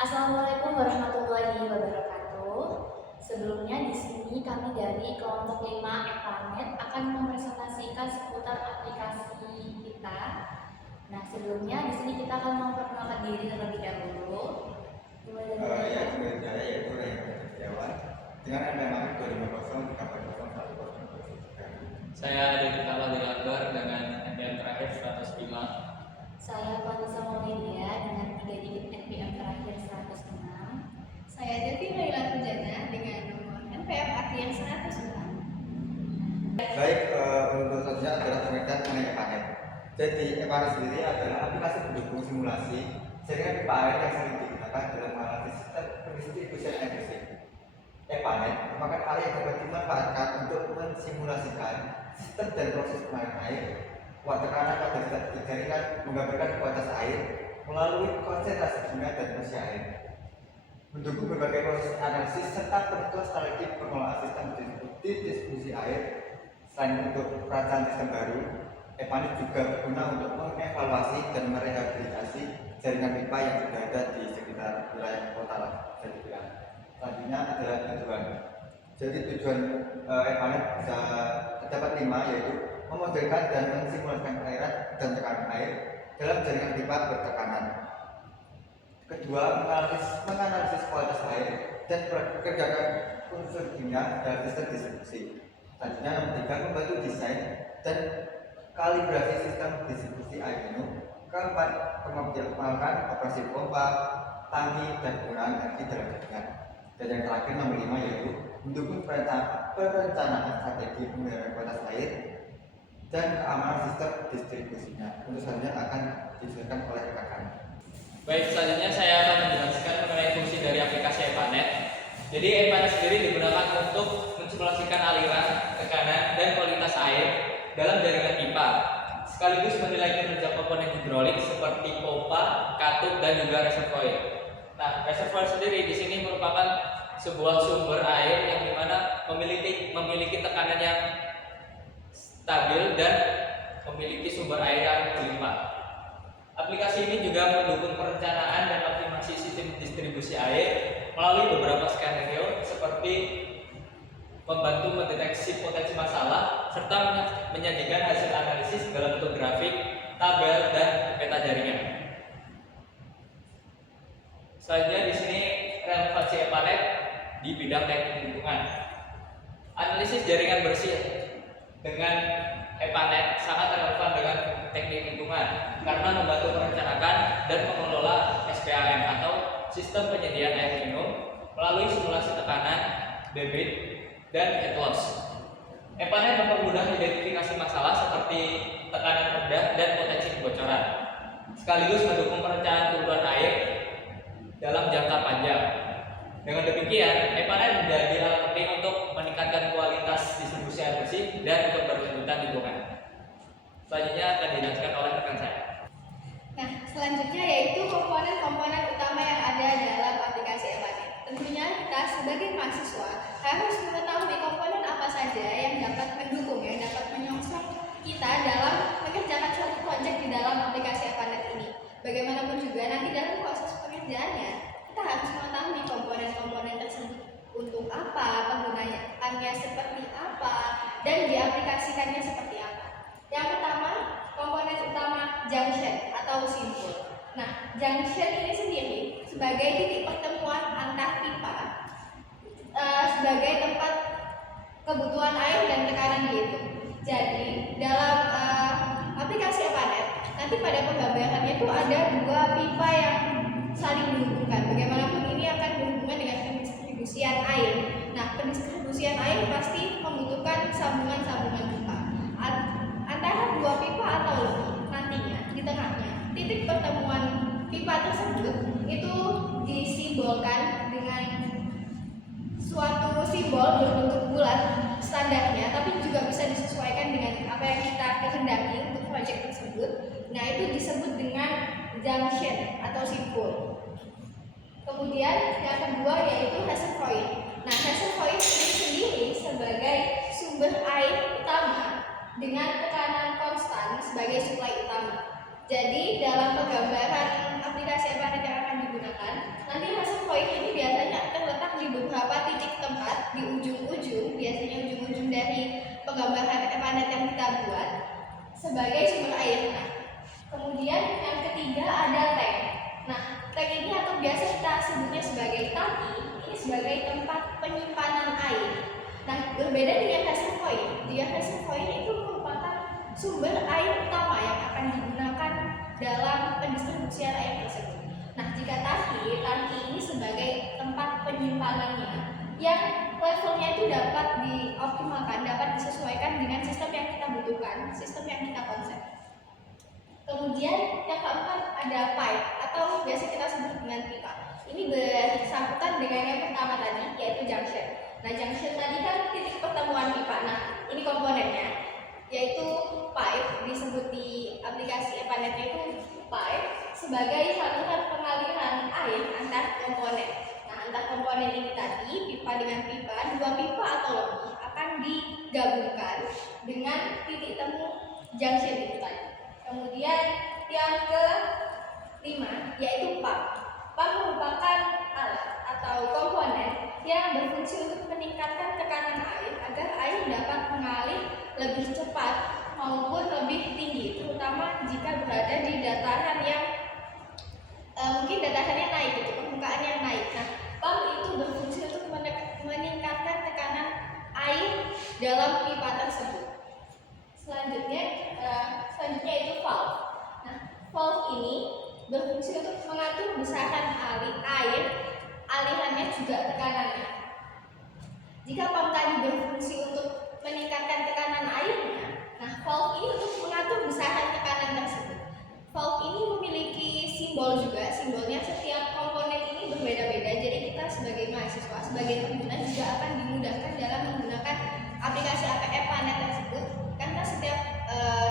Assalamualaikum warahmatullahi wabarakatuh. Sebelumnya di sini kami dari kelompok 5 Epanet akan mempresentasikan seputar aplikasi kita. Nah, sebelumnya di sini kita akan memperkenalkan diri terlebih dahulu. Sebagai saya yaitu Rayyan Setiawan dengan NPM 2020 Saya Adit Kawali Akbar dengan NPM terakhir 105. Saya Vanessa Maulidia dengan 3 digit NPM terakhir 106. Saya Devi Laila Pujana dengan nomor NPM akhir 104. Baik, untuk selanjutnya adalah pengertian mengenai Epanet. Jadi Epanet sendiri adalah aplikasi pendukung simulasi jaringan pipa air yang sering digunakan dalam menganalisis sistem pendistribusian air bersih. Epanet merupakan alat yang dapat dimanfaatkan untuk mensimulasikan sistem dan proses pengaliran air, kuat tekanan pada jaringan, menggambarkan kualitas air melalui konsentrasi kimia dan proses air, mendukung berbagai proses analisis serta penentuan strategi pengelolaan sistem distribusi air. Selain untuk perancangan sistem baru, Epanet juga berguna untuk mengevaluasi dan merehabilitasi jaringan pipa yang sudah ada di sekitar wilayah kota lah, bisa dibilang. Selanjutnya adalah tujuan. Jadi tujuan Epanet bisa terdapat 5, yaitu memodelkan dan mensimulasikan aliran dan tekanan air dalam jaringan pipa bertekanan. Kedua, menganalisis kualitas air dan mengerjakan unsur kimia dalam sistem distribusi. Selanjutnya nomor 3, membantu desain dan kalibrasi sistem distribusi air minum. Keempat, mengoptimalkan operasi pompa, tangki, dan penggunaan energi dalam jaringan. Dan yang terakhir nomor 5, yaitu mendukung perencanaan strategi pemeliharaan kualitas air dan keamanan sistem distribusinya. Untuk selanjutnya akan dijelaskan oleh rekan kami. Baik, selanjutnya saya akan menjelaskan mengenai fungsi dari aplikasi Epanet. Jadi Epanet sendiri digunakan untuk mensimulasikan aliran, tekanan, dan kualitas air dalam jaringan pipa, sekaligus menilai kinerja komponen hidrolik seperti pompa, katup, dan juga reservoir. Nah, reservoir sendiri di sini merupakan sebuah sumber air yang dimana memiliki tekanan yang stabil dan memiliki sumber air yang berlimpah. Aplikasi ini juga mendukung perencanaan dan optimasi sistem distribusi air melalui beberapa skenario seperti membantu mendeteksi potensi masalah serta menyajikan hasil analisis dalam bentuk grafik, tabel, dan peta jaringan. Selanjutnya di sini relevansi Epanet di bidang teknik lingkungan. Analisis jaringan bersih dengan Epanet sangat relevan dengan teknik lingkungan karena membantu merencanakan dan mengelola SPAM atau sistem penyediaan air minum melalui simulasi tekanan, debit, dan head loss. Epanet mempermudah identifikasi masalah seperti tekanan rendah dan potensi kebocoran, sekaligus mendukung perencanaan kebutuhan air dalam jangka panjang. Dengan demikian, Epanet menjadi alat penting untuk meningkatkan kualitas distribusi air bersih dan keberlanjutan lingkungan. Selanjutnya akan dijelaskan oleh rekan saya. Nah, selanjutnya yaitu komponen-komponen utama yang ada dalam aplikasi Epanet. Tentunya kita sebagai mahasiswa harus mengetahui komponen apa saja yang dapat mendukung, yang dapat menyongsong kita dalam mengerjakan suatu proyek di dalam aplikasi Epanet ini. Bagaimanapun juga nanti dalam proses pengerjaannya, kita harus mengetahui komponen-komponen tersebut untuk apa, penggunaannya seperti apa, dan diaplikasikannya seperti apa. Yang pertama, komponen utama junction atau simpul. Nah, junction ini sendiri sebagai titik pertemuan antar pipa, sebagai tempat kebutuhan air dan tekanan dihitung. Jadi dalam aplikasi Epanet nanti pada penggambarannya itu ada 2 pipa yang saling dihubungkan. Bagaimanapun ini akan berhubungan dengan pendistribusian air. Nah, pendistribusian air pasti membutuhkan sambungan-sambungan pipa antara 2 pipa atau lebih. Nantinya di tengahnya titik pertemuan pipa tersebut itu disimbolkan dengan suatu simbol berbentuk bulat standarnya, tapi juga bisa disesuaikan dengan apa yang kita kehendaki untuk proyek tersebut. Nah, itu disebut dengan junction atau simpul. Kemudian yang kedua yaitu reservoir. Nah, reservoir ini sendiri sebagai sumber air utama dengan tekanan konstan sebagai suplai utama. Jadi dalam penggambaran aplikasi Epanet yang akan digunakan, nanti buat sebagai sumber air. Nah, kemudian yang ketiga ada tank. Nah, tank ini atau biasa kita sebutnya sebagai tangki, ini sebagai tempat penyimpanan air. Nah, berbeda dengan reservoir. Jika reservoir itu merupakan sumber air utama yang akan digunakan dalam pendistribusian air tersebut. Nah, jika tangki ini sebagai tempat penyimpanannya yang levelnya itu dapat dioptimalkan, dapat disesuaikan dengan sistem yang kita butuhkan, sistem yang kita konsep. Kemudian yang keempat ada pipe atau biasa kita sebut dengan pipa. Ini bersangkutan dengan yang pertama tadi, yaitu junction. Nah, junction tadi kan titik pertemuan pipa. Nah, ini komponennya, yaitu pipe, disebut di aplikasi EPANET itu pipe sebagai saluran pengaliran air antar komponen. Nah, antar komponen ini tadi, pipa dengan pipa, dua pipa atau lebih akan digabungkan dengan titik temu junction itu tadi. Kemudian yang kelima yaitu pump. Pump merupakan alat atau komponen yang berfungsi untuk meningkatkan tekanan air agar air dapat mengalir lebih cepat maupun lebih tinggi, terutama jika berada di dataran yang mungkin datarannya naik gitu, permukaan yang naik. Nah, pump itu berfungsi untuk meningkatkan tekanan air dalam pipa tersebut. Selanjutnya itu valve. Nah, valve ini berfungsi untuk mengatur besaran air, alirannya juga tekanannya. Jika pump tadi berfungsi untuk meningkatkan tekanan airnya, nah valve ini untuk mengatur besaran tekanan tersebut. Valve ini memiliki simbol juga, simbolnya setiap komponen ini berbeda-beda. Jadi kita sebagai mahasiswa, sebagai pengguna juga akan dimudahkan dalam menggunakan aplikasi EPANET tersebut karena setiap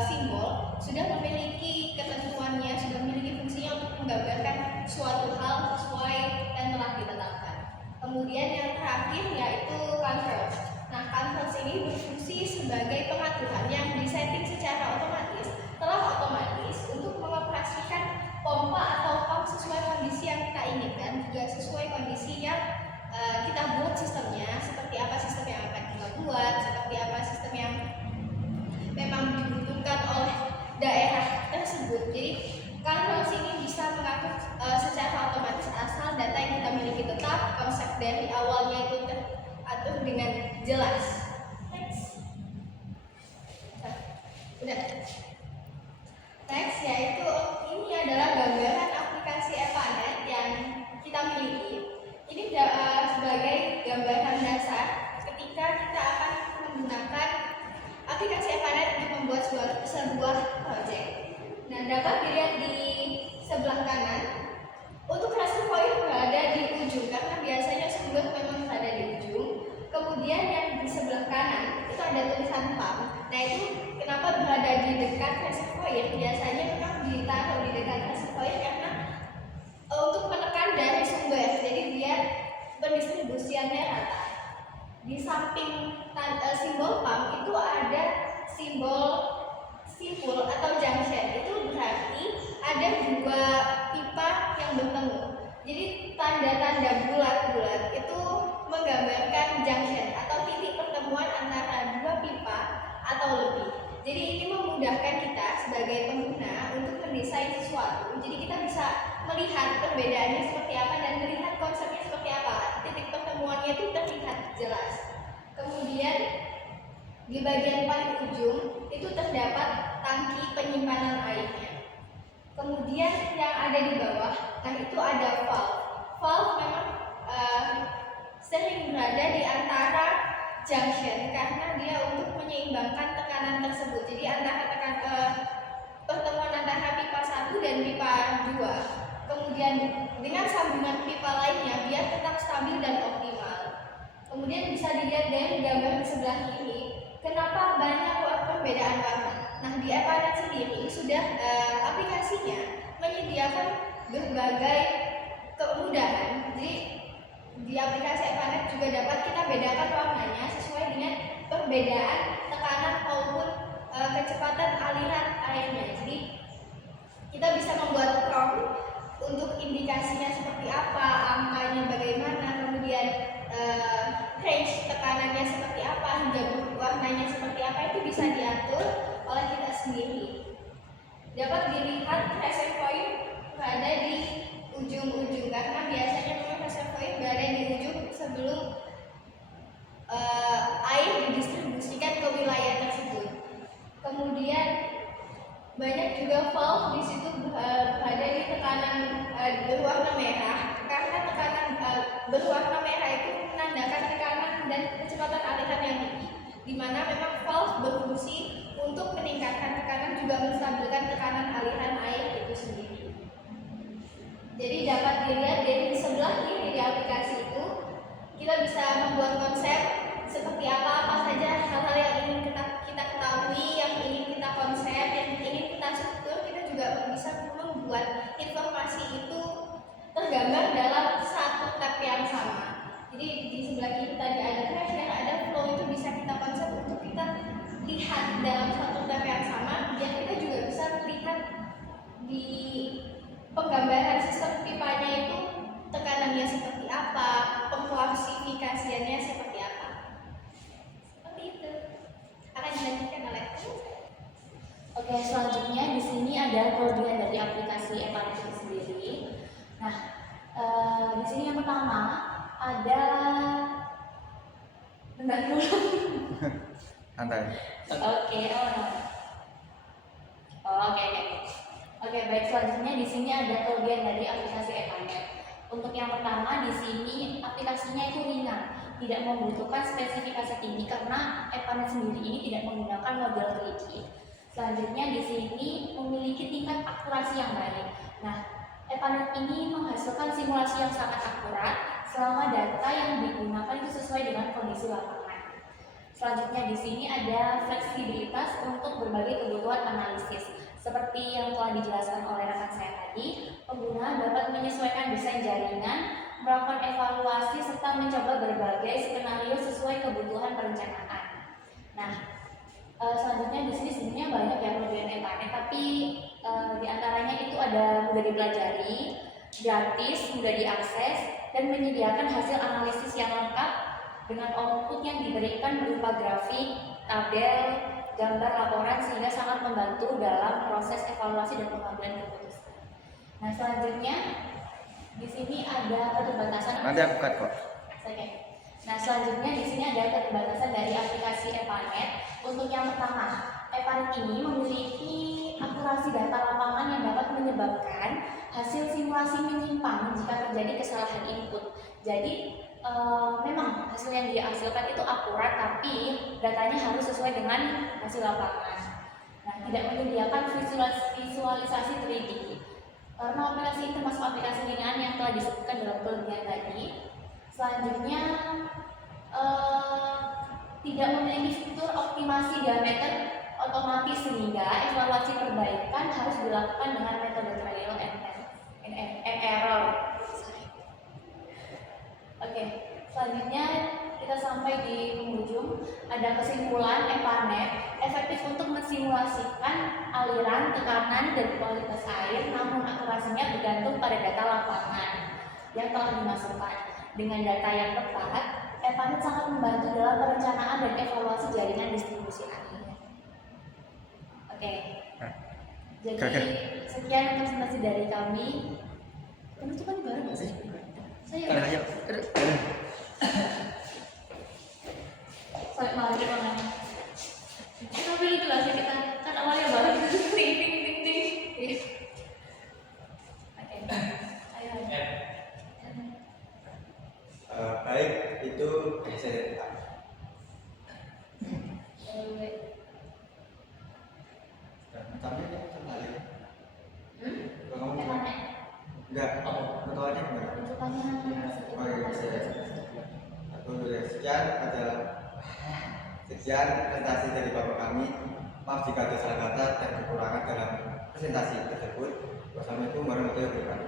simbol sudah memiliki ketentuannya, sudah memiliki fungsinya untuk menggambarkan suatu hal sesuai dan telah ditetapkan. Kemudian yang terakhir yaitu controls. Nah, controls ini berfungsi sebagai pengaturan yang disetting secara otomatis, telah otomatis untuk mengoperasikan pompa atau pump sesuai kondisi yang kita inginkan, juga sesuai kondisi yang kita buat sistemnya, seperti apa sistem yang akan kita buat, seperti apa sistem yang memang dibutuhkan oleh daerah tersebut. Jadi controls ini bisa mengatur secara otomatis asal data yang kita miliki tetap, konsep dari awalnya itu teratur dengan jelas. Next. Udah. Next yaitu ini adalah gambaran aplikasi EPANET yang kita miliki. Ini sebagai gambaran dasar ketika kita akan menggunakan aplikasi EPANET untuk membuat sebuah project. Nah, dapat dilihat di sebelah kanan. Untuk reservoir berada di ujung karena biasanya sumber memang berada di ujung. Kemudian yang di sebelah kanan itu ada tulisan pump. Nah, itu kenapa berada di dekat reservoir? Biasanya memang ditaruh di dekat reservoir karena untuk menekan dari sumber. Jadi dia pendistribusiannya rata. Di samping simbol pump itu ada simbol simpul atau junction. Itu berarti ada dua pipa yang bertemu. Jadi tanda-tanda bulat-bulat itu menggambarkan junction atau titik pertemuan antara dua pipa atau lebih. Jadi ini memudahkan kita sebagai pengguna untuk mendesain sesuatu. Jadi kita bisa melihat perbedaannya seperti apa dan melihat konsepnya seperti apa. Titik pertemuannya itu terlihat jelas. Kemudian di bagian paling ujung itu terdapat tangki penyimpanan airnya. Kemudian yang ada di bawah, nah itu ada valve. Valve memang sering berada di antara junction karena dia untuk menyeimbangkan tekanan tersebut. Jadi antara pertemuan antara pipa 1 dan pipa 2. Kemudian dengan sambungan pipa lainnya biar tetap stabil dan optimal. Kemudian bisa dilihat dari gambar di sebelah kiri, kenapa banyak perbedaan warna. Nah, di EPANET sendiri sudah aplikasinya menyediakan berbagai kemudahan. Jadi di aplikasi EPANET juga dapat kita bedakan warnanya sesuai dengan perbedaan tekanan maupun kecepatan aliran airnya. Jadi kita bisa membuat prompt untuk indikasinya seperti apa, angkanya bagaimana, kemudian range tekanannya seperti apa, hingga warnanya seperti apa, itu bisa diatur dapat dilihat reservoir berada di ujung-ujung, karena biasanya memang reservoir berada di ujung sebelum air didistribusikan ke wilayah tersebut. Kemudian banyak juga valve di situ berada di tekanan berwarna merah, karena tekanan berwarna merah itu menandakan tekanan dan kecepatan aliran yang tinggi, di mana memang valve berfungsi untuk meningkatkan tekanan juga menstabilkan tekanan aliran air itu sendiri. Jadi dapat dilihat dari sebelah kiri di aplikasi itu, kita bisa membuat konsep seperti apa saja hal-hal yang ingin kita ketahui, yang ingin kita konsep, yang ingin kita struktur. Kita juga bisa membuat informasi itu tergambar dalam satu tab yang sama. Jadi di sebelah kiri tadi ada hash dan ada flow, itu bisa kita konsep untuk kita lihat dalam satu tab yang sama, dan kita juga bisa melihat di penggambaran sistem pipanya itu tekanannya seperti apa, pengklasifikasiannya seperti apa. Seperti itu. Akan dilanjutkan oleh Oke, selanjutnya di sini ada kelebihan dari aplikasi EPANET itu sendiri. Nah, di sini yang pertama ada bentar dulu. Santai. Oke, Oke, baik, selanjutnya di sini ada kelebihan dari aplikasi EPANET. Untuk yang pertama, di sini aplikasinya itu ringan, tidak membutuhkan spesifikasi tinggi karena EPANET sendiri ini tidak menggunakan model keliki. Selanjutnya di sini memiliki tingkat akurasi yang baik. Nah, EPANET ini menghasilkan simulasi yang sangat akurat selama data yang digunakan itu sesuai dengan kondisi lapangan. Selanjutnya di sini ada fleksibilitas untuk berbagai kebutuhan analisis. Seperti yang telah dijelaskan oleh rekan saya tadi, pengguna dapat menyesuaikan desain jaringan, melakukan evaluasi, serta mencoba berbagai skenario sesuai kebutuhan perencanaan. Nah, selanjutnya di sini sebenarnya banyak ya kelebihan EPANET, tapi di antaranya itu ada mudah dipelajari, gratis, mudah diakses, dan menyediakan hasil analisis yang lengkap dengan output yang diberikan berupa grafik, tabel, gambar, laporan, sehingga sangat membantu dalam proses evaluasi dan pengambilan keputusan. Nah, selanjutnya di sini ada keterbatasan. Nanti aku cut kok. Oke. Nah, selanjutnya di sini ada keterbatasan dari aplikasi EPANET. Untuk yang pertama, EPANET ini memiliki akurasi data lapangan yang dapat menyebabkan hasil simulasi menyimpang jika terjadi kesalahan input. Jadi memang hasil yang dihasilkan itu akurat, tapi datanya harus sesuai dengan hasil lapangan. Nah, tidak menyediakan visualisasi 3D. Karena aplikasi ini termasuk aplikasi ringan yang telah disebutkan dalam kelebihan tadi. Selanjutnya tidak memiliki fitur optimasi diameter otomatis, sehingga evaluasi perbaikan harus dilakukan dengan metode trial and error. Oke, selanjutnya kita sampai di penghujung. Ada kesimpulan, EPANET efektif untuk mensimulasikan aliran, tekanan, dan kualitas air, namun akurasinya bergantung pada data lapangan yang telah dimasukkan. Dengan data yang tepat, EPANET sangat membantu dalam perencanaan dan evaluasi jaringan distribusi air. Oke, jadi sekian presentasi dari kami. Penutupan baru nggak sih? Saya sampai malam mana? Tapi itu lah sih, kita kan awalnya baru gitu ting ting ting ting. Oke, ayo. Baik, itu saya tapi kembali. EPANET. Enggak, ketuanya gimana? Sekian presentasi dari Bapak kami. Maaf jika ada salah kata dan kekurangan dalam presentasi tersebut. Wassalamualaikum warahmatullahi wabarakatuh.